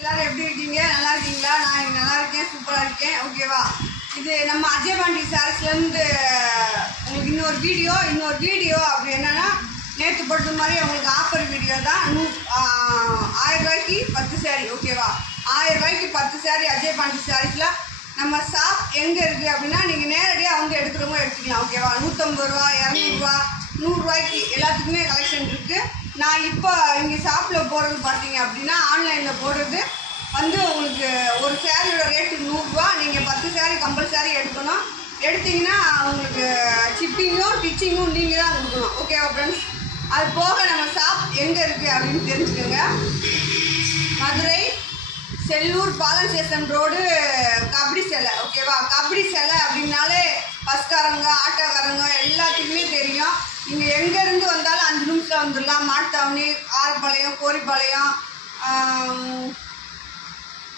எல்லாரும் எப்படி இருக்கீங்க? நல்லா இருக்கீங்களா? நான் நல்லா இருக்கேன், சூப்பராக இருக்கேன். ஓகேவா? இது நம்ம அஜய் பாண்டி சாரீஸ்லேருந்து உங்களுக்கு இன்னொரு வீடியோ அப்படி என்னென்னா நேற்று போட்ட மாதிரி உங்களுக்கு ஆஃபர் வீடியோ தான். 1000 ரூபாய்க்கு 10 சாரீ. ஓகேவா? 1000 ரூபாய்க்கு 10 சாரீ அஜய் பாண்டி சாரீஸில். நம்ம ஷாப் எங்கே இருக்குது அப்படின்னா நீங்கள் நேரடியாக வந்து எடுக்கிறவங்க எடுத்துக்கலாம். ஓகேவா? 150 ரூபா, 200 ரூபா, 100 ரூபாய்க்கு எல்லாத்துக்குமே கலெக்ஷன் இருக்குது. நான் இப்போ இங்கே ஷாப்பில் போடுறது பார்த்தீங்க அப்படின்னா ஆன்லைனில் போடுறது வந்து உங்களுக்கு ஒரு சேரீயோட ரேட்டு 100 ரூபா. நீங்கள் 10 சாரீ கம்பல்சரி எடுக்கணும். எடுத்திங்கன்னா உங்களுக்கு ஷிப்பிங்கும் டிச்சிங்கும் நீங்கள் தான் கொடுக்கணும். ஓகேவா ஃப்ரெண்ட்ஸ்? அது போக நம்ம ஷாப் எங்கே இருக்குது அப்படின்னு தெரிஞ்சுக்கோங்க. மதுரை செல்லூர் பாலம் ஸ்டேஷன் ரோடு கபடி சிலை. ஓகேவா? கபடி சிலை அப்படின்னாலே பஸ்காரங்க ஆட்டோக்காரங்க எல்லாத்துக்குமே தெரியும். நீங்கள் எங்கேருந்து வந்தாலும் 5 நிமிஷத்தில் வந்துடலாம். மாட்டுத்தாவணி, ஆரப்பாளையம், கோரிப்பாளையம்,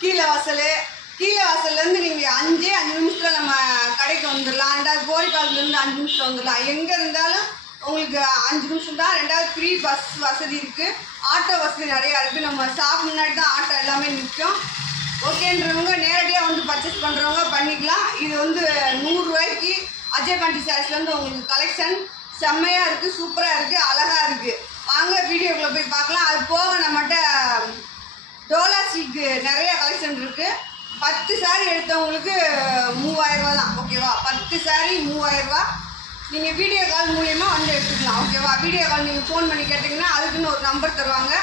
கீழே வாசல்லேருந்து நீங்கள் 5 நிமிஷத்தில் நம்ம கடைக்கு வந்துடலாம். 2வது கோரிப்பாளையத்துலேருந்து 5 நிமிஷத்தில் வந்துடலாம். எங்கே இருந்தாலும் உங்களுக்கு 5 நிமிஷம் தான். 2வது ஃப்ரீ பஸ் வசதி இருக்குது, ஆட்டோ வசதி நிறையா இருக்குது. நம்ம ஷாப் முன்னாடி தான் ஆட்டோ எல்லாமே நிற்கும். ஓகேன்றவங்க நேரடியாக வந்து பர்ச்சேஸ் பண்ணுறவங்க பண்ணிக்கலாம். இது வந்து 100 ரூபாய்க்கு அஜய் பாண்டி சாரீஸ்லேருந்து உங்களுக்கு கலெக்ஷன் செம்மையாக இருக்குது, சூப்பராக இருக்குது, அழகாக இருக்குது. வாங்க வீடியோக்குள்ளே போய் பார்க்கலாம். அது போக நம்மகிட்ட டோலா சில்க்கு நிறைய கலெக்ஷன் இருக்குது. 10 சாரீ எடுத்தவங்களுக்கு 3000 ரூபா தான். ஓகேவா? 10 சாரீ 3000 ரூபா. நீங்கள் வீடியோ கால் மூலயமா வந்து எடுத்துக்கலாம். ஓகேவா? வீடியோ கால் நீங்கள் ஃபோன் பண்ணி கேட்டிங்கன்னா அதுக்குன்னு ஒரு நம்பர் தருவாங்க.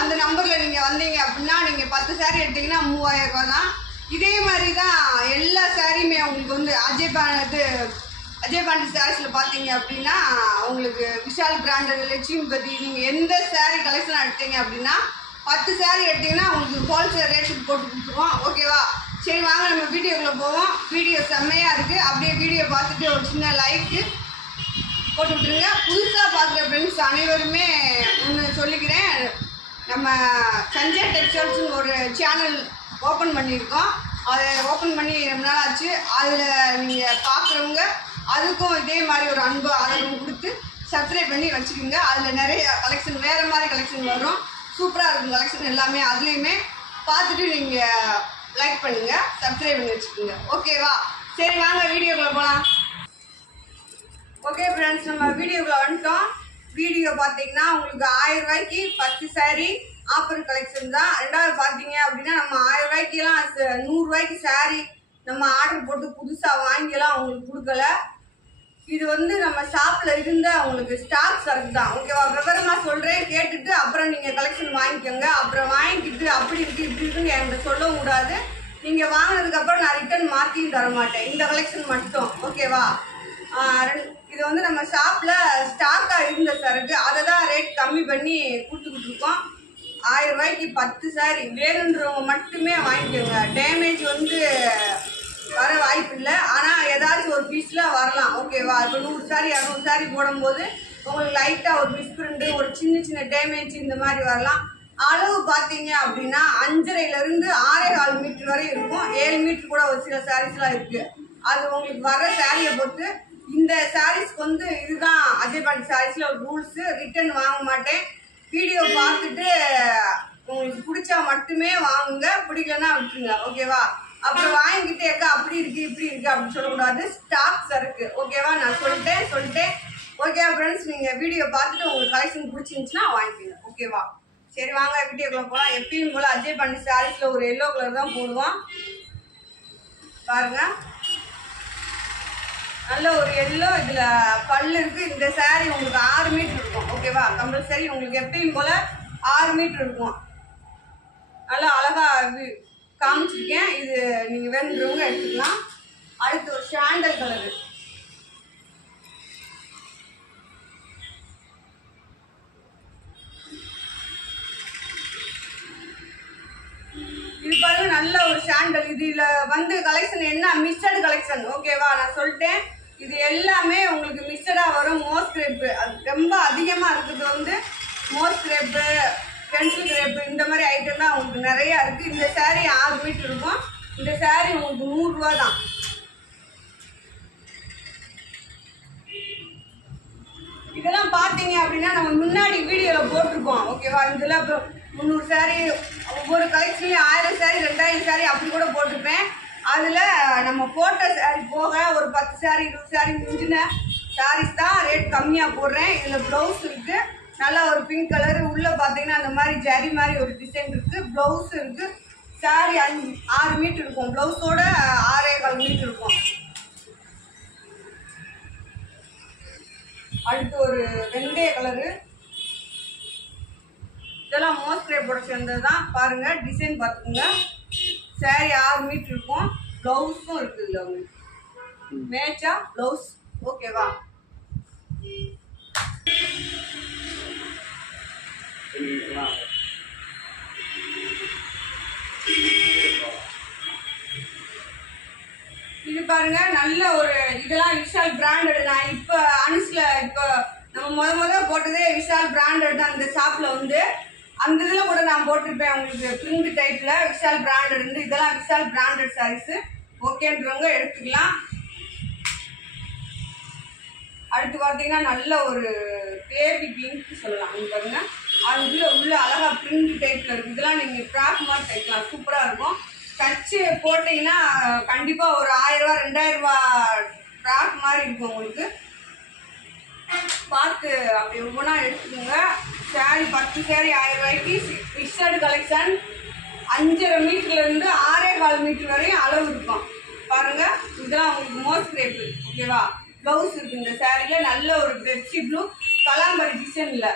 அந்த நம்பரில் நீங்கள் வந்தீங்க அப்படின்னா நீங்கள் 10 சாரீ எடுத்திங்கன்னா 3000 ரூபா தான். இதே மாதிரி தான் எல்லா சாரியுமே உங்களுக்கு வந்து அஜய் பாண்டி சாரீஸில் பார்த்தீங்க அப்படின்னா உங்களுக்கு விஷால் பிராண்டட், லட்சுமிபதி, நீங்கள் எந்த சாரீ கலெக்ஷன் எடுத்தீங்க அப்படின்னா 10 சாரீ எடுத்திங்கன்னா உங்களுக்கு ஹோல்சேல் ரேட்டுக்கு போட்டு கொடுத்துருவோம். ஓகேவா? சரி வாங்க நம்ம வீடியோக்குள்ளே போவோம். வீடியோ செம்மையாக இருக்குது. அப்படியே வீடியோ பார்த்துட்டு ஒரு சின்ன லைக்கு போட்டு விட்டுருங்க. புதுசாக பார்க்குற ஃப்ரெண்ட்ஸ் அனைவருமே ஒன்று சொல்லிக்கிறேன். நம்ம சஞ்சய் டெக்ஸ்டைல்ஸ்னு ஒரு சேனல் ஓப்பன் பண்ணியிருக்கோம். அதை ஓப்பன் பண்ணி ரொம்ப நாள் ஆச்சு. அதில் நீங்கள் பார்க்குறவங்க அதுக்கும் இதே மாதிரி ஒரு அன்பு ஆதரவு கொடுத்து சப்ஸ்கிரைப் பண்ணி வச்சுக்கோங்க. அதில் நிறைய கலெக்ஷன் வேறு மாதிரி கலெக்ஷன் வரும். சூப்பராக இருக்கும் கலெக்ஷன் எல்லாமே. அதுலேயுமே பார்த்துட்டு நீங்கள் லைக் பண்ணுங்கள், சப்ஸ்கிரைப் பண்ணி வச்சுக்கோங்க. ஓகேவா? சரி வாங்க வீடியோக்குள்ளே போகலாம். ஓகே ஃப்ரெண்ட்ஸ், நம்ம வீடியோக்குள்ளே வந்துட்டோம். வீடியோ பார்த்தீங்கன்னா உங்களுக்கு 1000 ரூபாய்க்கு 10 சாரீ ஆஃபர் கலெக்ஷன் தான். 2வது பார்த்தீங்க அப்படின்னா நம்ம 1000 ரூபாய்க்கெல்லாம் 100 ரூபாய்க்கு சாரீ நம்ம ஆர்டர் போட்டு புதுசாக வாங்கிக்கலாம் உங்களுக்கு கொடுக்கல. இது வந்து நம்ம ஷாப்பில் இருந்த உங்களுக்கு ஸ்டாக் சரக்கு தான். ஓகேவா? விவரமாக சொல்கிறேன், கேட்டுட்டு அப்புறம் நீங்கள் கலெக்ஷன் வாங்கிக்கோங்க. அப்புறம் வாங்கிக்கிட்டு அப்படி இருக்குது இப்படி இருக்குன்னு என்கிட்ட சொல்லவும் கூடாது. நீங்கள் வாங்கினதுக்கப்புறம் நான் ரிட்டர்ன் மாற்றியும் தர மாட்டேன். இந்த கலெக்ஷன் மட்டும். ஓகேவா? இது வந்து நம்ம ஷாப்பில் ஸ்டாக்காக இருந்த சரக்கு, அதை தான் ரேட் கம்மி பண்ணி கொடுத்துக்கிட்டுருக்கோம். 1000 ரூபாய்க்கு 10 சாரீ வேணுன்றவங்க மட்டுமே வாங்கிக்கோங்க. டேமேஜ் வந்து வர வாய்ப்பு இல்லை. ஆனால் ஏதாச்சும் ஒரு பீஸில் வரலாம். ஓகேவா? இப்போ 100 சாரீ 200 சாரீ போடும்போது உங்களுக்கு லைட்டாக ஒரு மிஸ்பிரிண்ட், ஒரு சின்ன டேமேஜ் இந்த மாதிரி வரலாம். அளவு பார்த்தீங்க அப்படின்னா 5.5லேருந்து 6.25 மீட்டர் வரை இருக்கும். 7 மீட்டர் கூட ஒரு சில சாரீஸ்லாம் இருக்குது. அது உங்களுக்கு வர சாரியை பொறுத்து. இந்த சாரீஸ்க்கு வந்து இதுதான் அஜய் பாண்டி சாரீஸில் ஒரு ரூல்ஸு. ரிட்டர்ன் வாங்க மாட்டேன். வீடியோ பார்த்துட்டு உங்களுக்கு பிடிச்சா மட்டுமே வாங்குங்க, பிடிக்கலன்னா விட்டுருங்க. ஓகேவா? அப்புறம் வாங்கிக்கிட்டே இருக்கா அப்படி இருக்குது இப்படி இருக்குது அப்படின்னு சொல்லக்கூடாது. ஸ்டாக் சரக்கு. ஓகேவா? நான் சொல்லிட்டேன். ஓகேவா ஃப்ரெண்ட்ஸ்? நீங்கள் வீடியோ பார்த்துட்டு உங்களுக்கு கலெக்ஷன் பிடிச்சிருந்துச்சுன்னா வாங்கிக்கோங்க. ஓகேவா? சரி வாங்க வீடியோக்குள்ளே போகலாம். எப்பயும் போல் அஜய் பாண்டி சாரீஸில் ஒரு எல்லோ கலர் தான் போடுவோம். பாருங்கள், நல்ல ஒரு எல்லோ, இதில் பல்லு இருக்குது. இந்த சாரீ உங்களுக்கு 6 மீட்டர் இருக்கும். ஓகேவா? கம்பல்சரி உங்களுக்கு எப்பயும் போல் 6 மீட்டர் இருக்கும். நல்லா அழகாக காமிச்சிருக்கேன். இது நீங்கள் வேணுன்றவங்க எடுத்துக்கலாம். அடுத்து ஒரு சாண்டல் கலரு. இது பாருங்க, நல்ல ஒரு சாண்டல். இதில் வந்து கலெக்ஷன் என்ன, மிக்சடு கலெக்ஷன். ஓகேவா? நான் சொல்லிட்டேன். இது எல்லாமே உங்களுக்கு மிக்சடாக வரும். மோஸ் கிரேப்பு அது ரொம்ப அதிகமாக இருக்குது. வந்து மோஸ் கிரேப்பு, பென்சில் கிரேப்பு இந்த மாதிரி ஐட்டம் தான் உங்களுக்கு நிறையா இருக்குது. இந்த சாரீ 6 மீட்டர் இருக்கும். இந்த சாரீ உங்களுக்கு 100 ரூபா தான். இதெல்லாம் பார்த்தீங்க அப்படின்னா நம்ம முன்னாடி வீடியோவில் போட்டிருக்கோம். ஓகேவா? இதெல்லாம் 300 சாரீ, ஒவ்வொரு கலெக்ஷன்லேயும் 1000 சாரீ 2000 சாரீ அப்படி கூட போட்டிருப்பேன். அதில் நம்ம போட்ட சாரீ போக ஒரு 10 சாரீ 20 சாரீ மிஞ்சின சாரீஸ் தான் ரேட் கம்மியாக போடுறேன். இதில் ப்ளவுஸ் இருக்குது, நல்லா ஒரு பிங்க் கலரு, உள்ளே பார்த்தீங்கன்னா அந்த மாதிரி ஜரி மாதிரி ஒரு டிசைன் இருக்குது. ப்ளவுஸ் இருக்குது. சாரீ 6 மீட்டர் இருக்கும், ப்ளவுஸோட 6.25 மீட்டர் இருக்கும். அடுத்து ஒரு வெந்தய கலரு, இதெல்லாம் மோஸ்ட்ரேப்போட சேர்ந்தது தான். பாருங்கள் டிசைன் பார்த்துக்குங்க. சாரீ 6 மீட்டர் இருக்கும், ப்ளவுஸும் இருக்குது. இல்லை உங்களுக்கு மேட்சா ப்ளவுஸ் ஓகேவா? இது பாருங்க, நல்ல ஒரு இதெல்லாம் விஷால் பிராண்டட் தான். இப்போ அனுஸ்ல இப்போ நம்ம முத போட்டதே விஷால் பிராண்டட் தான். இந்த ஷாப்ல வந்து அந்த இதில் கூட நான் போட்டிருப்பேன் உங்களுக்கு பிரிண்ட் டைப்ல விஷால் பிராண்டட் இருந்து. இதெல்லாம் விஷால் பிராண்டட் சாரீஸ், ஓகேன்றவங்க எடுத்துக்கலாம். அடுத்து பார்த்தீங்கன்னா நல்ல ஒரு பேபி பிங்க் சொல்லலாம். இங்க பாருங்க, அதுக்குள்ள உள்ள அழகா பிரிண்ட் டைப்ல இருக்கு. இதெல்லாம் நீங்க ஃப்ராக் மாதிரி தைக்கலாம், சூப்பரா இருக்கும். தச்சு போட்டீங்கன்னா கண்டிப்பா ஒரு 1000 ரூபா 2000 ரூபா ஃப்ராக் மாதிரி இருக்கும் உங்களுக்கு. பார்த்து அப்படி ஒவ்வொன்றா எடுத்துக்கோங்க. சாரீ 10 சாரீ 1000 ரூபாய்க்கு. ஃபிக்ஸட் கலெக்ஷன் 5.5 மீட்டர்லேருந்து 6.25 மீட்டர் வரையும் அளவு இருக்கும். பாருங்க, இதெல்லாம் உங்களுக்கு மோஸ்ட் ரேட்டு ஓகேவா? ப்ளவுஸ் இருக்கு இந்த சாரீல, நல்ல ஒரு பெப்சி ப்ளூ கலாம்பரி டிசைன்ல.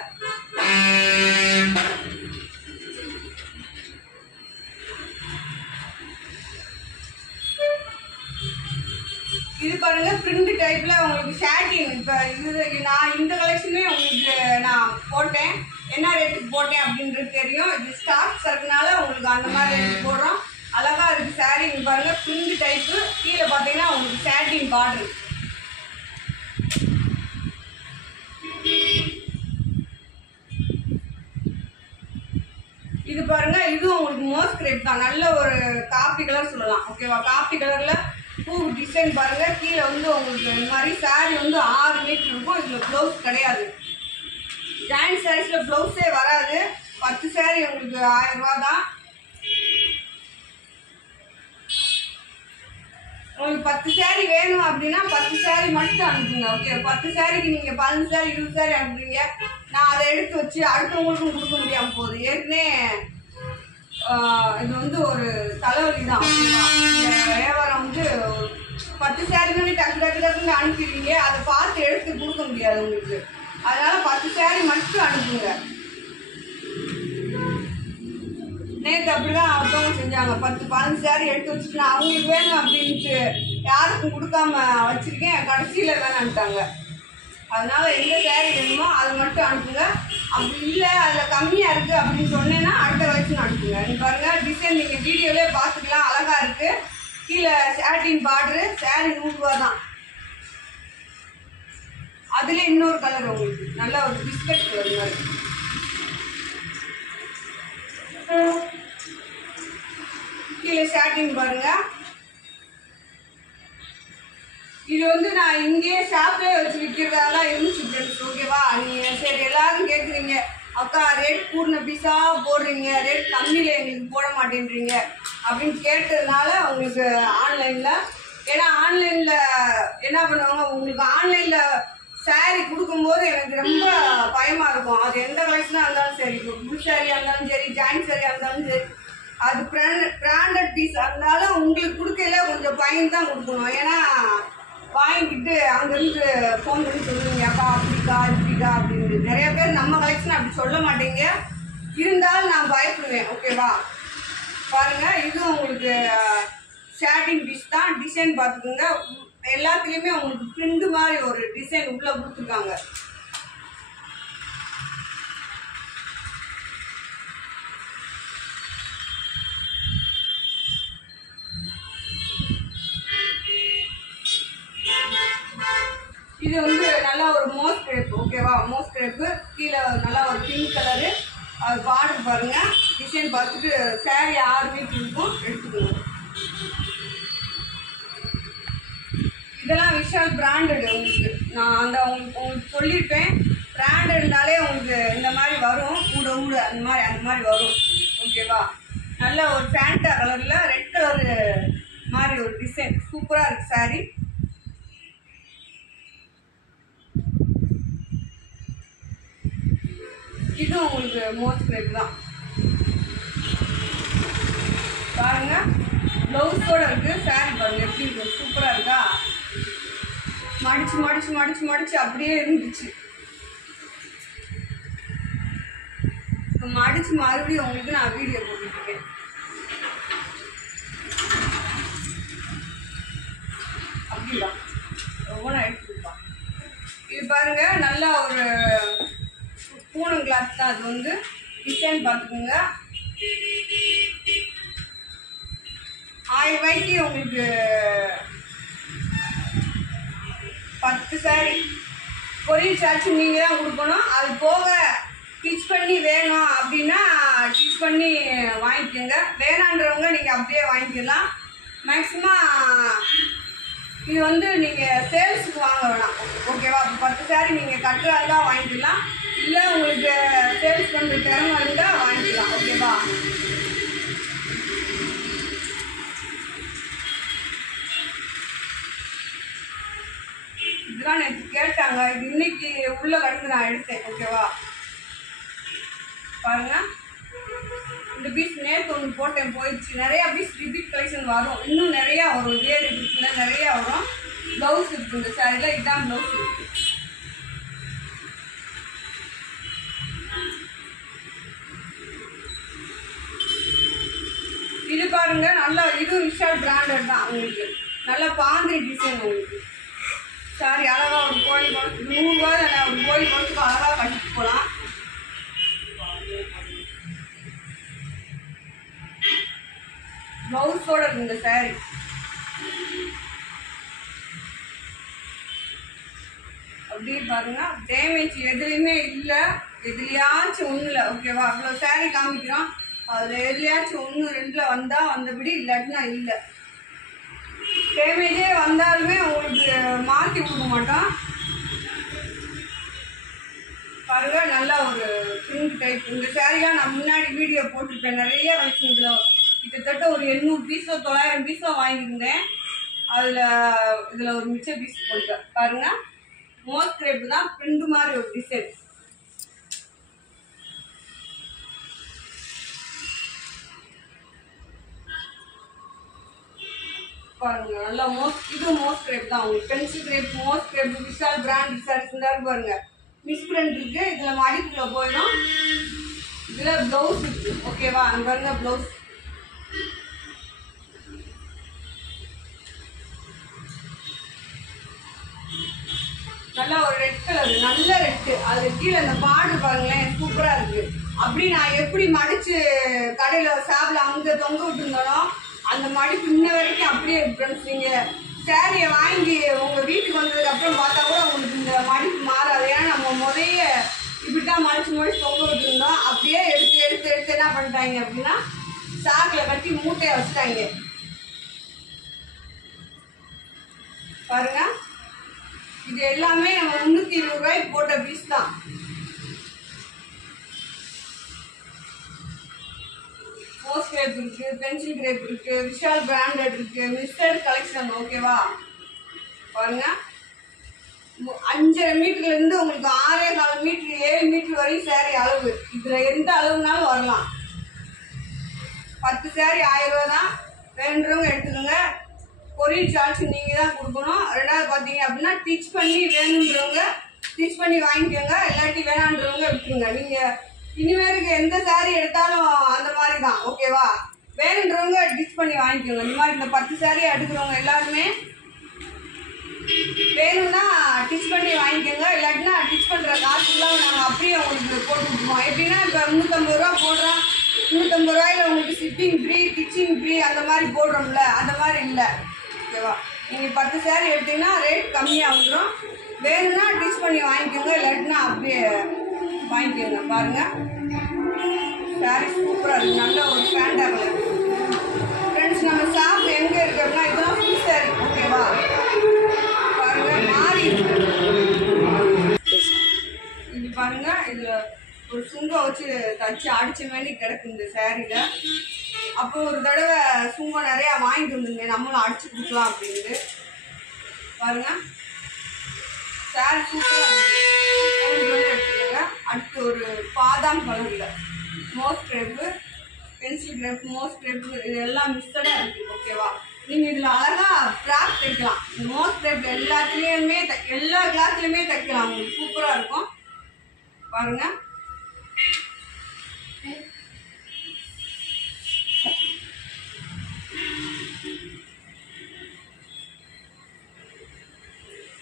இது பாருங்க பிரிண்ட் டைப்ல உங்களுக்கு ஷாட்டின். இப்போ இது நான் இந்த கலெக்ஷனே உங்களுக்கு நான் போட்டேன், என்ன ரேட்டுக்கு போட்டேன் அப்படின்றது தெரியும். இது ஸ்டாக் சரக்குனால உங்களுக்கு அந்த மாதிரி ரேட்டு போடுறோம். அழகா இருக்கு சாரீ. இங்க பாருங்க பிரிண்ட் டைப்பு, கீழே பார்த்தீங்கன்னா உங்களுக்கு ஷாட்டின் பார்டர். இது பாருங்க, இதுவும் உங்களுக்கு மோஸ்ட் ரேட் தான். நல்ல ஒரு காப்பி கலர் சொல்லலாம் ஓகேவா? காப்பி கலர்ல பூ டிசைன் பாருங்க. கீழே வந்து உங்களுக்கு இந்த மாதிரி சாரீ வந்து 6 மீட்டர் இருக்கும். இதுல ப்ளவுஸ் கிடையாது. ஜாயிண்ட் சாரீஸ்ல ப்ளவுஸே வராது. 10 சாரீ உங்களுக்கு 1000 ரூபா தான். உங்களுக்கு 10 சாரீ வேணும் அப்படின்னா 10 சாரீ மட்டும் அனுப்புங்க ஓகே. 10 சாரீக்கு நீங்க 15 சாரீ 20 சாரீ அனுப்புறீங்க, நான் அதை எடுத்து வச்சு அடுத்தவங்களுக்கும் கொடுக்க முடியாம போகுது. ஏற்கனவே இது வந்து ஒரு தலைவலி தான். இந்த வியாபாரம் வந்து 10 சாரீ டக்குன்னு அனுப்பிடுவீங்க, அதை பார்த்து எடுத்து கொடுக்க முடியாது உங்களுக்கு. அதனால 10 சாரீ மட்டும் அனுப்புங்க. நேற்று அப்படிதான் ஒருத்தவங்க செஞ்சாங்க. 10-15 சாரீ எடுத்து வச்சுட்டு நான் அவங்களுக்கு வேணும் அப்படின்ட்டு யாருக்கும் கொடுக்காம வச்சிருக்கேன், கடைசியில் வேணான்ட்டாங்க. அதனால எந்த சாரீ வேணுமோ அதை மட்டும் அனுப்புங்க. அப்படி இல்லை அதில் கம்மியாக இருக்குது அப்படின்னு சொன்னேன்னா அடுத்த வயசுன்னு அனுப்புங்க. நீங்கள் பாருங்கள் டிசைன் நீங்கள் வீடியோவிலே பார்த்துக்கலாம், அழகாக இருக்குது. கீழே ஷாட்டின் பார்டரு, சாரீ 100 ரூபா தான். அதுல இன்னொரு கலர் உங்களுக்கு நல்ல ஒரு பிஸ்கட் கலர் மாதிரி. கீழே ஷாட்டின் பாருங்க. இது வந்து நான் இங்கேயே ஷாப்லேயே வச்சு விற்கிறதா இருந்துச்சு ஃப்ரெண்ட்ஸ் ஓகேவா? நீங்கள் சரி எல்லாரும் கேட்குறீங்க, அக்கா ரேட் கூடின பீஸாக போடுறீங்க, ரேட் கம்மியில் எங்களுக்கு போட மாட்டேன்றீங்க அப்படின்னு கேட்டதுனால உங்களுக்கு ஆன்லைனில். ஏன்னா ஆன்லைனில் என்ன பண்ணுவாங்க, உங்களுக்கு ஆன்லைனில் சாரீ கொடுக்கும்போது எனக்கு ரொம்ப பயமாக இருக்கும். அது எந்த கலெக்ஷனாக இருந்தாலும் சரி, இப்போ ஃபுல் சாரியாக இருந்தாலும் சரி, ஜாயிண்ட் சாரியாக இருந்தாலும் சரி, அது பிராண்டட் பீஸாக இருந்தாலும் உங்களுக்கு கொடுக்கல கொஞ்சம் பயந்து தான் கொடுக்கணும். ஏன்னா வாங்கிக்கிட்டு அங்கேருந்து ஃபோன் பண்ணி சொல்லுவீங்க, அக்கா அப்படிக்கா இப்படிக்கா அப்படின்னு. நிறைய பேர் நம்ம கலெக்ஷன் அப்படி சொல்ல மாட்டேங்க, இருந்தாலும் நான் பயப்படுவேன் ஓகேவா? பாருங்கள், இதுவும் உங்களுக்கு ஷாட்டின் பீஸ் தான். டிசைன் பார்த்துக்கோங்க, எல்லாத்துலேயுமே உங்களுக்கு பிரிண்ட் மாதிரி ஒரு டிசைன் உள்ளே கொடுத்துருக்காங்க. இது வந்து நல்லா ஒரு மோஸ்ட் கிரேப் ஓகேவா? மோஸ்ட் கிரேப்பு கீழே நல்லா ஒரு பிங்க் கலரு. அது பார்டர் பாருங்க, டிசைன் பார்த்துட்டு சாரீ 6 மீட்டர் இருக்கும், எடுத்துக்கணும். இதெல்லாம் விஷால் பிராண்டட். உங்களுக்கு நான் அந்த உங்களுக்கு சொல்லியிருப்பேன், பிராண்டட்னாலே உங்களுக்கு இந்த மாதிரி வரும், ஊட ஊட அந்த மாதிரி வரும். ஓகேவா? நல்ல ஒரு ஃபேண்டா கலரில் ரெட் கலரு மாதிரி ஒரு டிசைன் சூப்பராக இருக்குது சாரீ. இதுவும் உங்களுக்கு மோஸ்ட் ரேட் தான் பாருங்க. ப்ளவுஸோட இருக்குது சாரீ. பாருங்க எப்படி இருக்கும், சூப்பராக இருக்கா? மடிச்சு மடிச்சு மடிச்சு மடிச்சு அப்படியே இருந்துச்சு. மடிச்சு மறுபடியும் உங்களுக்கு நான் வீடியோ போட்டுருக்கேன். அப்படிதான் ரொம்ப எடுத்துருப்பா. இது பாருங்க, நல்லா ஒரு பூனம் கிளாத் தான். அது வந்து டிசைன் பார்த்துக்கோங்க. 1000 ரூபாய்க்கு உங்களுக்கு 10 சாரி. கொரியர் சார்ஜ் நீங்கள் தான் கொடுக்கணும். அது போக ஸ்டிச் பண்ணி வேணும் அப்படின்னா ஸ்டிச் பண்ணி வாங்கிக்கோங்க. வேணான்றவங்க நீங்கள் அப்படியே வாங்கிக்கலாம். மேக்ஸிமம் இது வந்து நீங்கள் சேல்ஸுக்கு வாங்க வேணாம். ஓகேவா? 10 சாரி நீங்கள் கட்டுறதா வாங்கிக்கலாம். இல்லை உங்களுக்கு சேல்ஸ் பண்ணுற திறமை இருந்தால் வாங்கிக்கலாம். ஓகேவா? இதுதான் எனக்கு கேட்டாங்க. இது இன்னைக்கு உள்ள கடந்து நான் எடுத்தேன். ஓகேவா? பாருங்க, இந்த பீஸ் நேற்று ஒன்று போட்டேன், போயிடுச்சு. நிறையா பீஸ் ரிப்பீட் கலெக்ஷன் வரும், இன்னும் நிறையா வரும். இதே ரிப்பீட்ல நிறையா வரும். ப்ளவுஸ் இருக்குது இந்த சாரியில். இதுதான் ப்ளவுஸ் இருக்குது. இது பாருங்க, நல்லா இது விஷால் பிராண்டட் தான். உங்களுக்கு நல்லா பாந்திரி டிசைன். உங்களுக்கு சாரி அழகாக ஒரு கோயில் குளத்துக்கு 100 ரூபாய் தானே, ஒரு கோயில் குளத்துக்கு அழகாக கட்டிட்டு போகலாம். ப்ளவுஸோட இருக்கு இந்த சாரி. அப்படியே பாருங்க, டேமேஜ் எதுலையுமே இல்லை, எதுலையாச்சும் ஒன்றும் இல்லை. ஓகேவா? அவ்வளோ சாரி காமிக்கிறோம், அதில் எதுலையாச்சும் 1 2 வந்தால் வந்தபடி, இல்லாட்டினா இல்லை. டேமேஜே வந்தாலுமே உங்களுக்கு மாற்றி கொடுக்க மாட்டோம். பாருங்க, நல்லா ஒரு பிரிண்ட் டைப். இந்த சாரிலாம் நான் முன்னாடி வீடியோ போட்டிருப்பேன். நிறைய கலெக்ஷன் கிட்டத்தட்ட ஒரு 800 பீஸோ 900 பீஸோ வாங்கியிருந்தேன். இதில் ஒரு மிச்ச பீஸ் போட்டேன். பாருங்க, மோஸ்ட் ரேப்பு தான். பிரிண்ட் மாதிரி ஒரு டிசைன். பாருங்க, நல்லா இது மோஸ்ட் ரேப் தான். உங்களுக்கு பென்சில் கிரேப், மோஸ்ட் ரேப், விஷால் பிராண்ட் சாரீஸ் இருந்தாலும் பாருங்க மிஸ்பிரிண்ட் இருக்கு. இதுல மடிப்புல போயிடும். இதுல பிளவுஸ் இருக்கு. ஓகேவா? அங்க பாருங்க பிளவுஸ். நல்லா ஒரு ரெட் கலர், நல்ல ரெட்டு. அது கீழே அந்த பார்டர் பாருங்களேன், சூப்பரா இருக்கு. அப்படி நான் எப்படி மடிச்சு கடையில சாப்பிட அங்க தொங்க விட்டுருந்தாலும் அந்த மடிப்பு இன்ன வரைக்கும் அப்படியே ஃப்ரெண்ட்ஸ். நீங்கள் சாரியை வாங்கி உங்கள் வீட்டுக்கு வந்ததுக்கு அப்புறம் பார்த்தா கூட உங்களுக்கு இந்த மடிப்பு மாறாது. ஏன்னா நம்ம முதைய இப்படி தான் மடிச்சு தொங்க விட்டுருந்தோம். அப்படியே எடுத்து எடுத்து எடுத்து என்ன பண்ணிட்டாங்க அப்படின்னா சாக்கில் கட்டி மூட்டையை வச்சுட்டாங்க. பாருங்க, இது எல்லாமே நம்ம 320 ரூபாய்க்கு போட்ட பீஸ் தான். மோஸ்ட் கிரேப் இருக்கு, பென்சில் கிரேப் இருக்கு, விஷால் பிராண்டட் இருக்கு, மிஸ்டர் கலெக்ஷன். ஓகேவா? பாருங்க, 5.5 மீட்டர்ல இருந்து உங்களுக்கு 6.25 மீட்டர் 7 மீட்டர் வரையும் சாரி அளவு. இதுல எந்த அளவுனாலும் வரலாம். 10 சாரி 1000 ரூபா தான். வேணுன்றவங்க எடுத்துக்கோங்க. கொரியர் சார்ஜ் நீங்க தான் கொடுக்கணும். ரெண்டாவது பார்த்தீங்க அப்படின்னா ஸ்டிச் பண்ணி வேணுன்றவங்க ஸ்டிச் பண்ணி வாங்கிக்கோங்க. இல்லாட்டி வேணான்றவங்க விட்டுருங்க. நீங்க இனிமேலுக்கு எந்த சாரி எடுத்தாலும் அந்த மாதிரி தான். ஓகேவா? வேணுன்றவங்க ஸ்டிச் பண்ணி வாங்கிக்கோங்க. இந்த மாதிரி இந்த 10 சாரி எடுக்கிறவங்க எல்லாருமே வேணும்னா ஸ்டிச் பண்ணி வாங்கிக்கோங்க. இல்லாட்டினா ஸ்டிச் பண்ணுற காசுலாம் நாங்கள் அப்படியே உங்களுக்கு போட்டு விட்டுருவோம். எப்படின்னா இப்போ 350 ரூபா போடுறோம். 350 ரூபாயில உங்களுக்கு ஷிப்பிங் ஃப்ரீ, ஸ்டிச்சிங் ஃப்ரீ அந்த மாதிரி போடுறோம்ல, அந்த மாதிரி இல்லை. ஓகேவா? நீங்கள் 10 சாரி எடுத்தீங்கன்னா ரேட் கம்மியாக வந்துடும். வேணும்னா ஸ்டிச் பண்ணி வாங்கிக்கோங்க, இல்லாட்டினா அப்படியே வாங்கிக்கோங்க. பாருங்க, சாரி சூப்பராக இருக்குது. நல்ல ஒரு ஃபேண்டா கலர். ஃப்ரெண்ட்ஸ், நம்ம ஷாப் எங்கே இருக்கு அப்படின்னா இதெல்லாம் ஃபுல் சாரி. ஓகேவா? பாருங்க, மாறி இருக்கு. அடிச்ச மாதிரி கிடக்கு இந்த சேரீல. அப்போ ஒரு தடவை சும்மா நிறையா வாங்கிட்டு வந்துருந்தேன், நம்மளும் அடிச்சு கொடுக்கலாம் அப்படின்ட்டு. பாருங்க சேரீ சூப்பராக எடுத்துக்கோங்க. அடுத்து ஒரு பாதாம் கலரில் most crepe, pencil crepe, most crepe இது எல்லாம் மிக்சடாக இருக்குது. ஓகேவா? நீங்கள் இதில் அழகாக ஃப்ராக் தைக்கலாம். இந்த மோஸ்ட் கிரேப் எல்லாத்துலேயுமே எல்லா கிளாஸ்லையுமே தைக்கலாம். உங்களுக்கு சூப்பராக இருக்கும். பாருங்கள்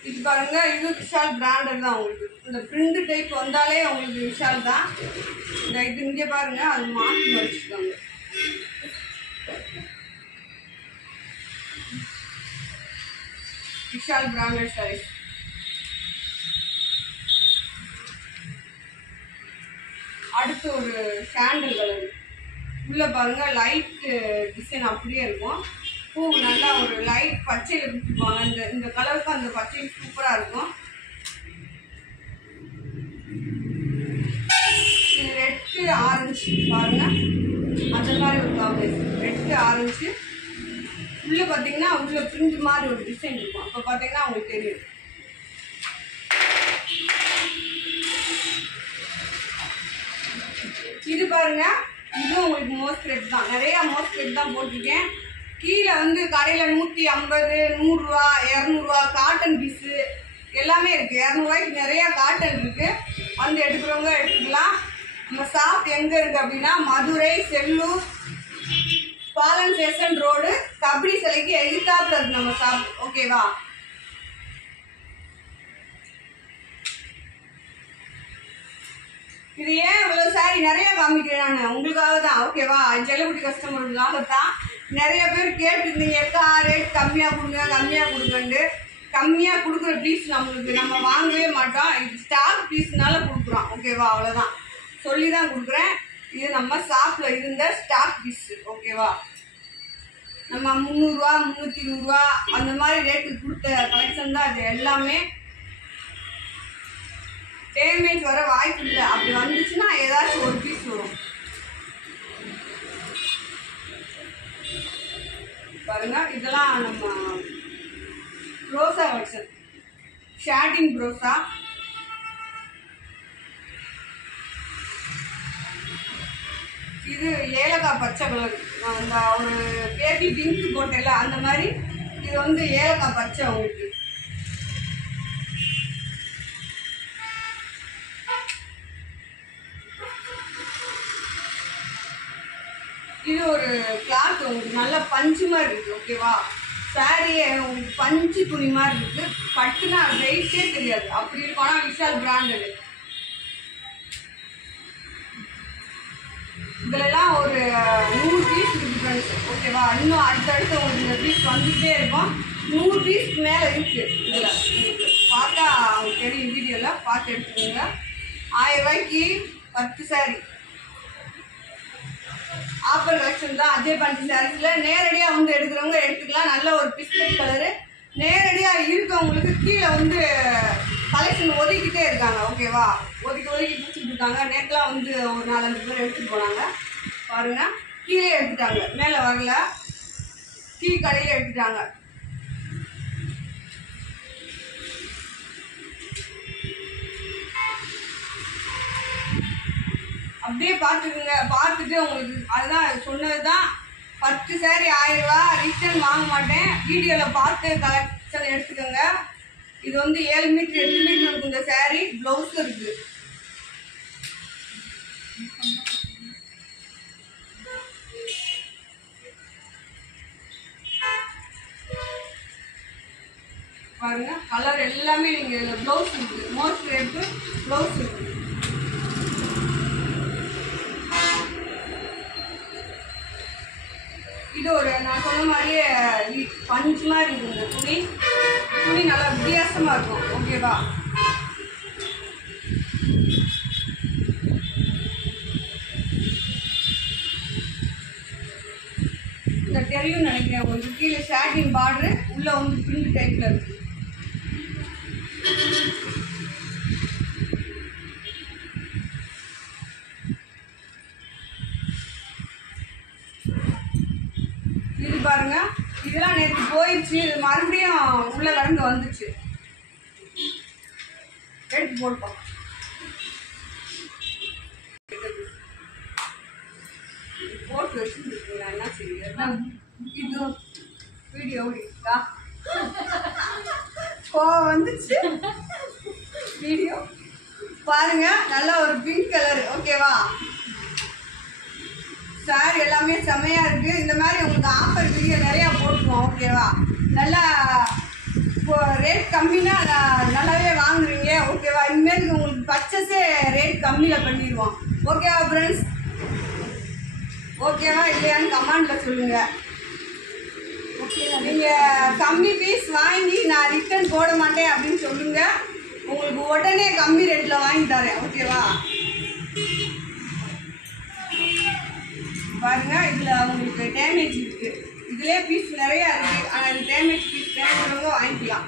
இது பாருங்க, இது விஷால் பிராண்டட் தான். உங்களுக்கு இந்த பிரிண்ட் டைப் வந்தாலே உங்களுக்கு விஷால் தான். இந்த இது இங்கே பாருங்க, அது மாற்றி வச்சுக்கோங்க. விஷால் பிராண்டட் சாரீஸ். அடுத்து ஒரு சாண்டல் கலர் உள்ள பாருங்க, லைட் டிசைன் அப்படியே இருக்கும். பூ நல்லா ஒரு லைட் பச்சையில் கொடுத்துருப்பாங்க. இந்த கலருக்கு அந்த பச்சை சூப்பராக இருக்கும். இது ரெட்டு ஆரஞ்சு பாருங்க, அந்த மாதிரி ஒரு காம்பினேஷன். ரெட்டு ஆரஞ்சு உள்ள பார்த்தீங்கன்னா உள்ள பிரிண்ட் மாதிரி ஒரு டிசைன் இருக்கும். அப்போ பார்த்தீங்கன்னா உங்களுக்கு தெரியும். இது பாருங்க, இதுவும் உங்களுக்கு மோஸ்ட் ரேட் தான். நிறையா மோஸ்ட் ரேட் தான் போட்டிருக்கேன். கீழே வந்து கடையில் 150, 100 ரூபா, 200 ரூபா காட்டன் பீஸு எல்லாமே இருக்குது. 200 ரூபாய்க்கு நிறையா காட்டன் இருக்குது. வந்து எடுக்கிறவங்க எடுத்துக்கலாம். நம்ம ஷாப் எங்கே இருக்குது அப்படின்னா மதுரை செல்லூர் பாலன் ஸ்டேஷன் ரோடு கபடி சிலைக்கு எதிர்த்தாப்புல இருக்கு நம்ம ஷாப். ஓகேவா? இது ஏன் இவ்வளோ சாரி நிறைய காமிக்கிறேன் நான் உங்களுக்காக தான். ஓகேவா? ஜெல்லக்குடி கஸ்டமருக்காக தான். நிறைய பேர் கேட்டுருந்தீங்க, எக்கா ரேட் கம்மியாக கொடுங்க கம்மியாக கொடுங்கண்டு. கம்மியாக கொடுக்குற பீஸ் நம்மளுக்கு நம்ம வாங்கவே மாட்டோம். இது ஸ்டாக் பீஸ்னால கொடுக்குறோம். ஓகேவா? அவ்வளோதான் சொல்லி தான் கொடுக்குறேன். இது நம்ம ஷாப்பில் இருந்த ஸ்டாக் பீஸ். ஓகேவா? நம்ம 300 ரூபா 320 ரூபா அந்த மாதிரி ரேட்டுக்கு கொடுத்த கலெக்ஷன் தான் இது எல்லாமே. டேமேஜ் வர வாய்ப்பு இல்லை. அப்படி வந்துச்சுன்னா ஏதாச்சும் ஒரு பீஸ் வரும். பாருங்க, இதெல்லாம் நம்ம ரோசா வச்சது, ஷாட்டின் ரோசா. இது ஏலக்காய் பச்சை கலர், அந்த ஒரு பேபி பிங்க் போட்டல அந்த மாதிரி. இது வந்து ஏலக்காய் பச்சை. உங்களுக்கு இது ஒரு கிளாத் உங்களுக்கு நல்ல பஞ்சு மாதிரி இருக்குது. ஓகேவா? சாரியே உங்களுக்கு பஞ்சு துணி மாதிரி இருக்குது. பட்டுனா வெயிட்டே தெரியாது, அப்படி இருக்கும். ஆனால் விஷால் பிராண்டடு. இதிலெல்லாம் ஒரு 100 பீஸ் இருக்குது ஃப்ரெண்ட்ஸ். ஓகேவா? இன்னும் அடுத்தடுத்து உங்களுக்கு இந்த பீஸ் வந்துகிட்டே இருக்கும். 100 பீஸ்க்கு மேலே இருக்குது. இதில் உங்களுக்கு பார்த்தா உங்களுக்கு தெரியும். வீடியோவில் பார்த்து எடுத்துக்கோங்க. 1000 ரூபாய்க்கு 10 சாரி ஆஃபர் கலெக்ஷன் தான். அஜய் பண்டி சாரீஸில் நேரடியாக வந்து எடுக்கிறவங்க எடுத்துக்கலாம். நல்ல ஒரு பிஸ்கட் கலரு. நேரடியாக இருக்கவங்களுக்கு கீழே வந்து கலெக்ஷன் ஒதுக்கிட்டே இருக்காங்க. ஓகேவா? ஒதுக்கி பிடிச்சிட்டு இருக்காங்க. நேற்றுலாம் வந்து ஒரு 4-5 பேர் எடுத்துகிட்டு போனாங்க. பாருங்கள், கீழே எடுத்துட்டாங்க, மேலே வரல. டீ கடையில் எடுத்துட்டாங்க. அப்படியே பார்த்துக்குங்க. பார்த்துட்டு உங்களுக்கு அதுதான் சொன்னது தான். 10 சாரி 1000 ரூபா. ரிட்டர்ன் வாங்க மாட்டேன். வீடியோவில் பார்த்து கலெக்ஷன் எடுத்துக்கோங்க. இது வந்து 7 மீட்டர் 8 மீட்டர் இருக்குது இந்த சாரி. ப்ளவுஸ் இருக்குது. பாருங்க, கலர் எல்லாமே நீங்கள் இதில் ப்ளவுஸ் இருக்குது. மோஸ்ட் ரேட்டு ப்ளவுஸ் இருக்குது. இது ஒரு நான் சொன்ன மாதிரியே பஞ்சு மாதிரி இருக்குது. துணி நல்லா வித்தியாசமாக இருக்கும். ஓகேவா? இந்த தெரியும் நினைக்கிறேன் உங்களுக்கு. கீழே ஷாட்டின் பார்டரு, உள்ள வந்து பிரிண்ட் டைப்ல இருக்கு. இது பாருங்க, இதெல்லாம் நேற்று போயிடுச்சு, இது மறுபடியும் உள்ள கடந்து வந்துச்சு. எடுத்து போட்டுப்போம். போட்டு வச்சுருக்கீங்களா? என்ன செய்யுங்க, இது வீடியோ ஓடிக்கா கோவம் வந்துச்சு. வீடியோ பாருங்க, நல்ல ஒரு பிங்க் கலர். ஓகேவா, சாரி எல்லாமே செம்மையா இருக்கு. இந்த மாதிரி உங்களுக்கு ஆஃபர் வீடியோ நிறையா போட்டுருவோம். ஓகேவா, நல்லா இப்போ ரேட் கம்மினா நல்லாவே வாங்குறீங்க. ஓகேவா, இனிமேல் உங்களுக்கு பர்ச்சேஸே ரேட் கம்மியில் பண்ணிடுவோம். ஓகேவா ஃப்ரெண்ட்ஸ்? ஓகேவா இல்லையான்னு கமெண்ட்ல சொல்லுங்க. நீங்கள் கம்மி பீஸ் வாங்கி நான் ரிட்டர்ன் போட மாட்டேன் அப்படின்னு சொல்லுங்க, உங்களுக்கு உடனே கம்மி ரேட்டில் வாங்கி தரேன். ஓகேவா, பாருங்க, இதில் உங்களுக்கு டேமேஜ் இருக்கு. இதுலேயே பீஸ் நிறையா இருக்கு, ஆனால் இது டேமேஜ் பீஸ் வேணுங்கிறவங்க வாங்கிக்கலாம்.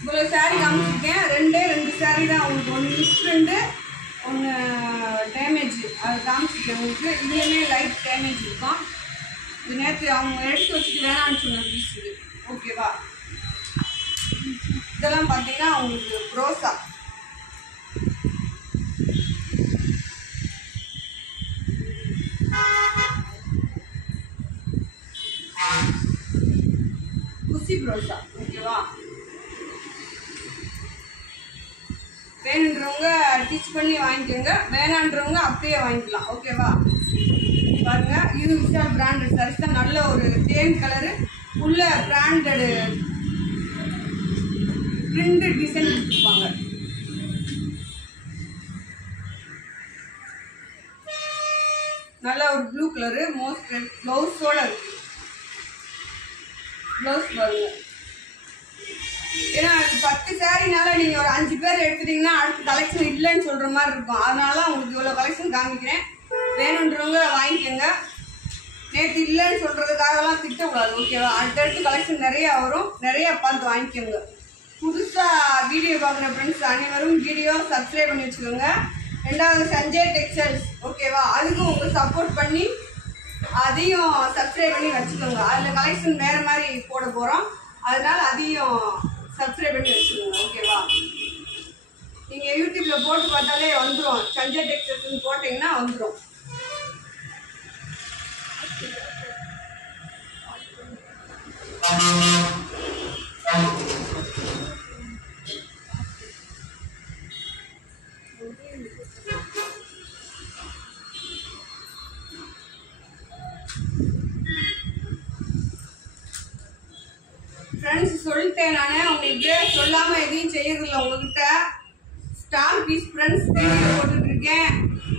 இவ்வளோ சாரீ காமிச்சிருக்கேன், ரெண்டு சாரீ தான் உங்களுக்கு, ஒன்று மிஸ்பிரிண்ட், ஒன்று டேமேஜ். அது காமிச்சிருக்கேன் உங்களுக்கு. இதுலேயுமே லைட் டேமேஜ் இருக்கும். இது நேற்று அவங்க எடுத்து வச்சுட்டு வேணான்னு சொன்ன பீஸ் இது. ஓகேவா, இதெல்லாம் பார்த்தீங்கன்னா உங்களுக்கு ப்ரோசா. குசி ப்ரோசா. ஓகேவா, வேணுன்றவங்க டிச் பண்ணி வாங்கிக்கோங்க, வேணான்றவங்க அப்படியே வாங்கிக்கலாம். ஓகேவா, பாருங்க, இது விஷால் பிராண்டட் சாரீஸ் தான். நல்ல ஒரு தேன் கலரு, உள்ள பிராண்டடு பிரிண்டட் டிசைன் கொடுத்துருப்பாங்க. நல்ல ஒரு ப்ளூ கலரு, மோஸ்ட் ப்ளவுஸோட இருக்கு. ப்ளவுஸ் பாருங்க, ஏன்னா 10 சாரினால நீங்கள் ஒரு 5 பேர் எடுத்துட்டீங்கன்னா அடுத்த கலெக்ஷன் இல்லைன்னு சொல்கிற மாதிரி இருக்கும். அதனால உங்களுக்கு இவ்வளோ கலெக்ஷன் காமிக்கிறேன். வேணுன்றவங்க வாங்கிக்கோங்க. நேற்று இல்லைன்னு சொல்கிறதுக்காகலாம் திட்டக்கூடாது. ஓகேவா, அடுத்தடுத்து கலெக்ஷன் நிறையா வரும், நிறையா பார்த்து வாங்கிக்கோங்க. புதுசாக வீடியோ பார்க்குற ஃப்ரெண்ட்ஸ் அனைவரும் வீடியோ சப்ஸ்கிரைப் பண்ணி வச்சுக்கோங்க. ரெண்டாவது சஞ்சய் டெக்ஸ்டைல்ஸ். ஓகேவா, அதுக்கும் உங்களுக்கு சப்போர்ட் பண்ணி அதையும் சப்ஸ்கிரைப் பண்ணி வச்சுக்கோங்க. அதில் கலெக்ஷன் வேறு மாதிரி போட போகிறோம், அதனால அதையும் சப்ஸ்கிரைப் பண்ணி வச்சுக்கோங்க. ஓகேவா, நீங்கள் யூடியூப்பில் போட்டு பார்த்தாலே வந்துடும். சஞ்சய் டெக்ஸ்டைல்ஸ்னு போட்டிங்கன்னா வந்துடும். ஃப்ரெண்ட்ஸ், சொல்லிட்டேன் நான் உங்களுக்கு, சொல்லாமல் எதையும் செய்யறதில்ல. உங்ககிட்ட ஸ்டார் பீஸ் ஃப்ரெண்ட்ஸ் வீடியோ போட்டுட்ருக்கேன்,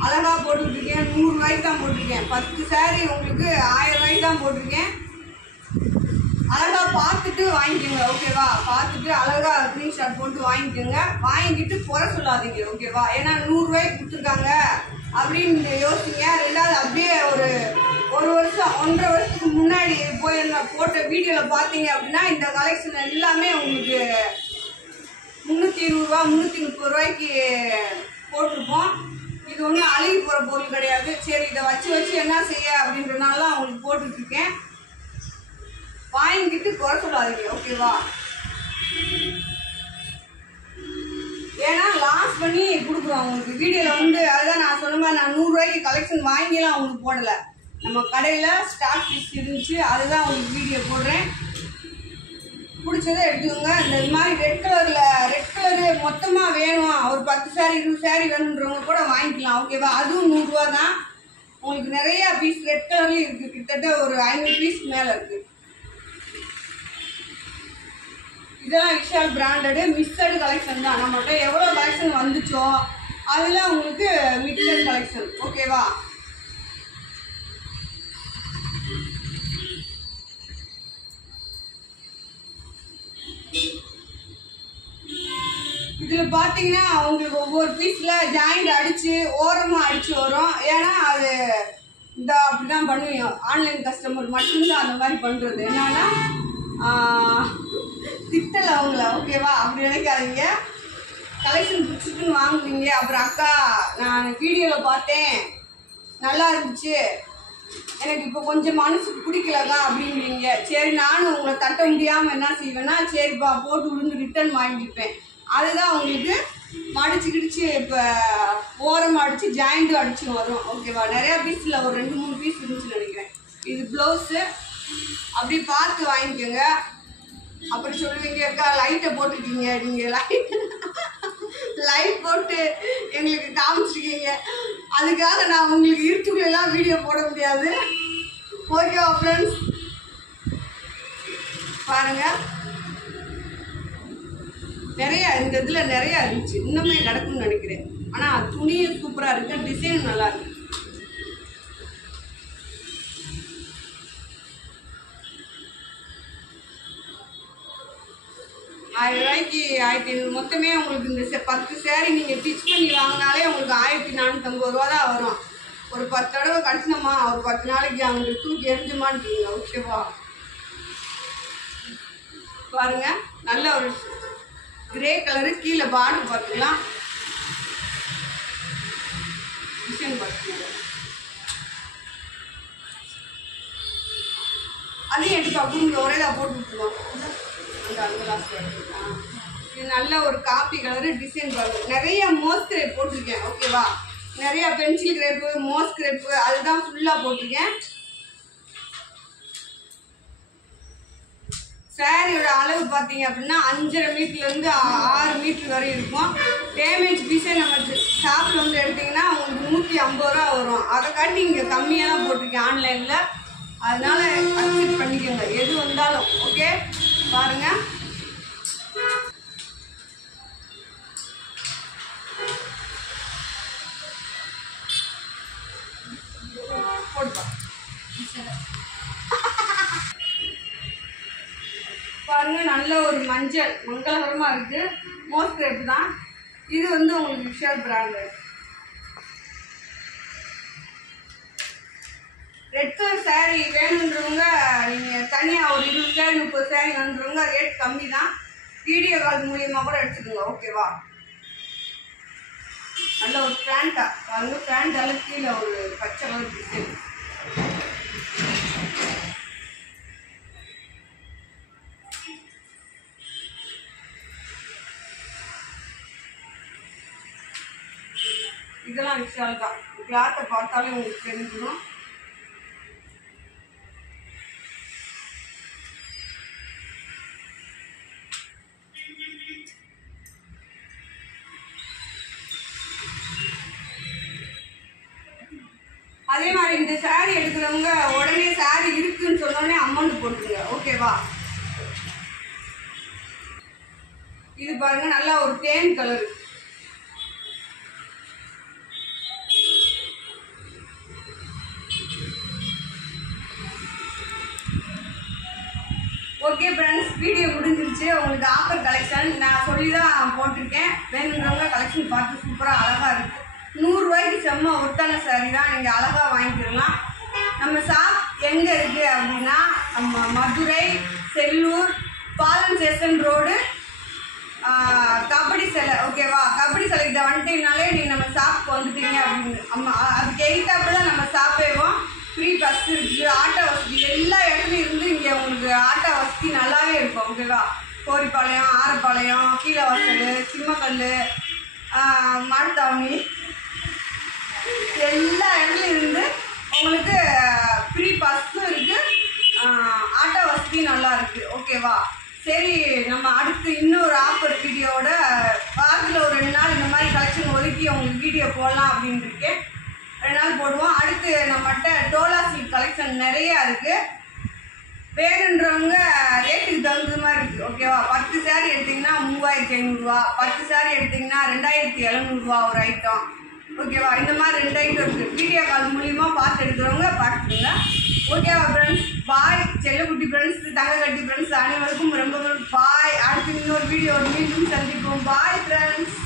அழகாக போட்டுட்ருக்கேன். 100 ரூபாய்க்கு தான் போட்டிருக்கேன். 10 சாரீ உங்களுக்கு 1000 ரூபாய்க்கு தான் போட்டிருக்கேன். அழகாக பார்த்துட்டு வாங்கிக்கோங்க. ஓகேவா, பார்த்துட்டு அழகாக ஸ்க்ரீன்ஷாட் போட்டு வாங்கிக்கோங்க. வாங்கிட்டு குறை சொல்லாதீங்க. ஓகேவா, ஏன்னா 100 ரூபாய்க்கு கொடுத்துருக்காங்க அப்படின்னு யோசிங்க. ரெண்டாவது அப்படியே ஒரு வருஷம் 1.5 வருஷத்துக்கு முன்னாடி போய் போட்ட வீடியோவில் பார்த்தீங்க அப்படின்னா இந்த கலெக்ஷன் எல்லாமே உங்களுக்கு 320 ரூபா 330 ரூபாய்க்கு போட்டிருப்போம். இது ஒன்றும் அழுகி போகிற பொருள் கிடையாது. சரி, இதை வச்சு என்ன செய்ய அப்படின்றனால தான் உங்களுக்கு போட்டுட்ருக்கேன். வாங்கிட்டு குறை சொல்லாதீங்க. ஓகேவா, ஏன்னா லாஸ் பண்ணி கொடுக்குறோம் உங்களுக்கு. வீடியோவில் வந்து அதுதான் நான் சொன்ன மாதிரி, நான் 100 ரூபாய்க்கு கலெக்ஷன் வாங்கிலாம் அவங்களுக்கு போடலை. நம்ம கடையில் ஸ்டாக் பீஸ் இருந்துச்சு, அதுதான் உங்களுக்கு வீடியோ போடுறேன். பிடிச்சதை எடுத்துக்கோங்க. இந்த மாதிரி ரெட் கலரு மொத்தமாக வேணும், ஒரு 10 சாரீ 20 சாரீ வேணுன்றவங்க கூட வாங்கிக்கலாம். ஓகேவா, அதுவும் 100 ரூபா தான். உங்களுக்கு நிறையா பீஸ் ரெட் கலர்லேயும் இருக்குது, கிட்டத்தட்ட ஒரு 500 பீஸ் மேலே இருக்குது. இதெல்லாம் விஷால் பிராண்டடு மிக்சடு கலெக்ஷன் தான். நம்மகிட்ட எவ்வளோ கலெக்ஷன் வந்துச்சோ அதில் உங்களுக்கு மிக்சடு கலெக்ஷன். ஓகேவா, இதில் பார்த்தீங்கன்னா உங்களுக்கு ஒவ்வொரு பீஸில் ஜாயிண்ட் அடித்து ஓரமாக அடித்து வரும். ஏன்னா அது இந்த அப்படி தான் பண்ணுவீங்க. ஆன்லைன் கஸ்டமர் மட்டும்தான் அந்த மாதிரி பண்ணுறது. என்னன்னா திட்டலை அவங்கள. ஓகேவா, அப்படி நினைக்காதீங்க. கலெக்ஷன் பிடிச்சிட்டுன்னு வாங்குவீங்க. அப்புறம் அக்கா நான் வீடியோவில் பார்த்தேன் நல்லா இருந்துச்சு, எனக்கு இப்போ கொஞ்சம் மனசுக்கு பிடிக்கலக்கா அப்படின்றீங்க. சரி, நானும் உங்களை தட்ட முடியாமல் என்ன செய்வேன்னா, சரிப்பா போட்டு விழுந்து ரிட்டர்ன் வாங்கிப்பேன். அதுதான் உங்களுக்கு மடிச்சு கிடிச்சு இப்போ ஓரமாக அடித்து ஜாயிண்ட்டும் அடிச்சு வரும். ஓகேவா? நிறையா பீஸில் ஒரு 2-3 பீஸ் இருந்துச்சுன்னு நினைக்கிறேன். இது ப்ளவுஸு. அப்படி பார்த்து வாங்கிக்கோங்க. அப்புறம் சொல்லுவீங்க, அக்கா லைட்டை போட்டுருக்கீங்க, நீங்கள் லைட் போட்டு எங்களுக்கு காமிச்சிருக்கீங்க, அதுக்காக நான் உங்களுக்கு யூடியூப்லாம் வீடியோ போட முடியாது. ஓகேவா ஃப்ரெண்ட்ஸ்? பாருங்கள், நிறையா இந்த இதில் நிறையா இருந்துச்சு, இன்னுமே நடக்கும்னு நினைக்கிறேன். ஆனால் துணியும் சூப்பராக இருக்குது, டிசைனும் நல்லா இருக்குது. 1000 ரூபாய்க்கு 1500 மொத்தமே உங்களுக்கு இந்த 10 சேரீ நீங்கள் ஸ்டிச் பண்ணி வாங்கினாலே உங்களுக்கு 1450 ரூபா தான் வரும். ஒரு 10 தடவை கட்டினோமா, ஒரு 10 நாளைக்கு அவங்களுக்கு தூக்கி எரிஞ்சுமான்றீங்க. ஓகேவா? பாருங்க, நல்ல ஒரு கிரே கலரு, கீழே பார்டர் பார்த்துக்கலாம், டிசைன் பார்த்துக்கலாம். அதையும் எடுத்து அப்படின்னு ஒரே தான் போட்டு விட்டுருவோம். இது நல்ல ஒரு காப்பி கலரு, டிசைன் பாருங்க. நிறைய மோஸ் கிரேப் போட்டிருக்கேன். ஓகேவா? நிறைய பென்சில் கிரேப்பு, மோஸ் கிரேப்பு, அதுதான் ஃபுல்லாக போட்டிருக்கேன். சாரியோட அளவு பார்த்தீங்க அப்படின்னா 5.5 மீட்டர்லேருந்து 6 மீட்டர் வரை இருக்கும். டேமேஜ் பீஸே நம்ம ஷாப்பில் வந்து எடுத்திங்கன்னா உங்களுக்கு 150 ரூபா வரும். அதை காட்டி இங்கே கம்மியாக தான் போட்டிருக்கேன் ஆன்லைனில். அதனால அக்செப்ட் பண்ணிக்கோங்க எது வந்தாலும். ஓகே, பாருங்க. பாருங்க, நல்ல ஒரு மஞ்சள் மங்களகரமாக இருக்குது. மோஸ் கிரேப் தான் இது. வந்து உங்களுக்கு Vishal brand. Red colour sari வேணுன்றவங்க நீங்கள் தனியாக ஒரு 20 சாரீ 30 சாரீ வேணுன்றவங்க ரேட் கம்மி தான். வீடியோ கால் மூலியமாக கூட எடுத்துக்கோங்க. ஓகேவா? நல்ல ஒரு பேண்டா பாருங்க, பேண்டால கீழே ஒரு பச்சை கலர் டிசைன். இதெல்லாம் விஷால் தான். கிளாத்தை பார்த்தாலே உங்களுக்கு தெரிஞ்சிடும். அதே மாதிரி இந்த சாரீ எடுக்கிறவங்க உடனே சாரீ இருக்குன்னு சொன்னோடனே அமௌண்ட் போட்டுருங்க. ஓகேவா? இது பாருங்க, நல்லா ஒரு தேன் கலர். ஓகே ஃப்ரெண்ட்ஸ், வீடியோ முடிஞ்சிருச்சு. உங்களுக்கு ஆஃபர் கலெக்ஷன் நான் சொல்லி தான் போட்டிருக்கேன். வேணுன்றவங்க கலெக்ஷன் பார்த்து சூப்பராக அழகாக இருக்குது. 100 ரூபாய்க்கு செம்ம ஒருத்தான சாரீ தான், நீங்கள் அழகாக வாங்கிக்கலாம். நம்ம ஷாப் எங்கே இருக்குது அப்படின்னா, நம்ம மதுரை செல்லூர் பாலன் ஸ்டேஷன் ரோடு கபடி சிலை. ஓகேவா? கபடி சிலைக்கிட்ட வந்துட்டீங்கனாலே நீங்கள் நம்ம ஷாப்புக்கு வந்துட்டீங்க அப்படின்னு. அதுக்கு எயித்தாப்பில் தான் நம்ம ஷாப்பேவோம். ஃப்ரீ பஸ் இருக்குது, ஆட்டோ வசதி எல்லா இடத்துலையும் இருந்து இங்கே உங்களுக்கு ஆட்டோ வசதி நல்லாவே இருக்கும். ஓகேவா? கோரிப்பாளையம், ஆரப்பாளையம், கீழவாசல், சிம்மக்கல், மாட்டுத்தாவணி எல்லா இடத்துலையும் இருந்து உங்களுக்கு ஃப்ரீ பஸ்ஸும் இருக்குது, ஆட்டோ வசதி நல்லா இருக்குது. ஓகேவா? சரி, நம்ம அடுத்து இன்னொரு ஆஃபர் வீடியோவோட வாரத்தில் ஒரு 2 நாள் இந்த மாதிரி கலெக்ஷன் ஒதுக்கி உங்களுக்கு வீடியோ போடலாம் அப்படின்னு இருக்கேன். 2 நாள் போடுவோம். அடுத்து நம்மகிட்ட டோலா சில்க் கலெக்ஷன் நிறையா இருக்குது. வேணுன்றவங்க ரேட்டுக்கு தகுந்த மாதிரி இருக்குது. ஓகேவா? 10 சாரீ எடுத்திங்கன்னா 3500 ரூபா, 10 சாரீ எடுத்திங்கன்னா 2700 ரூபா ஒரு ஐட்டம். ஓகேவா? இந்த மாதிரி 2 ஐட்டம் இருக்குது. வீடியோ கால் மூலிமா பார்த்து எடுக்கிறவங்க பார்த்துக்கோங்க. ஓகேவா ஃப்ரெண்ட்ஸ்? பாய் செல்லக்குட்டி ஃப்ரெண்ட்ஸ், தங்கக்கட்டி ஃப்ரெண்ட்ஸ் அனைவருக்கும் ரொம்ப பாய். அடுத்து இன்னொரு வீடியோ மீண்டும் சந்திப்போம். Bye friends.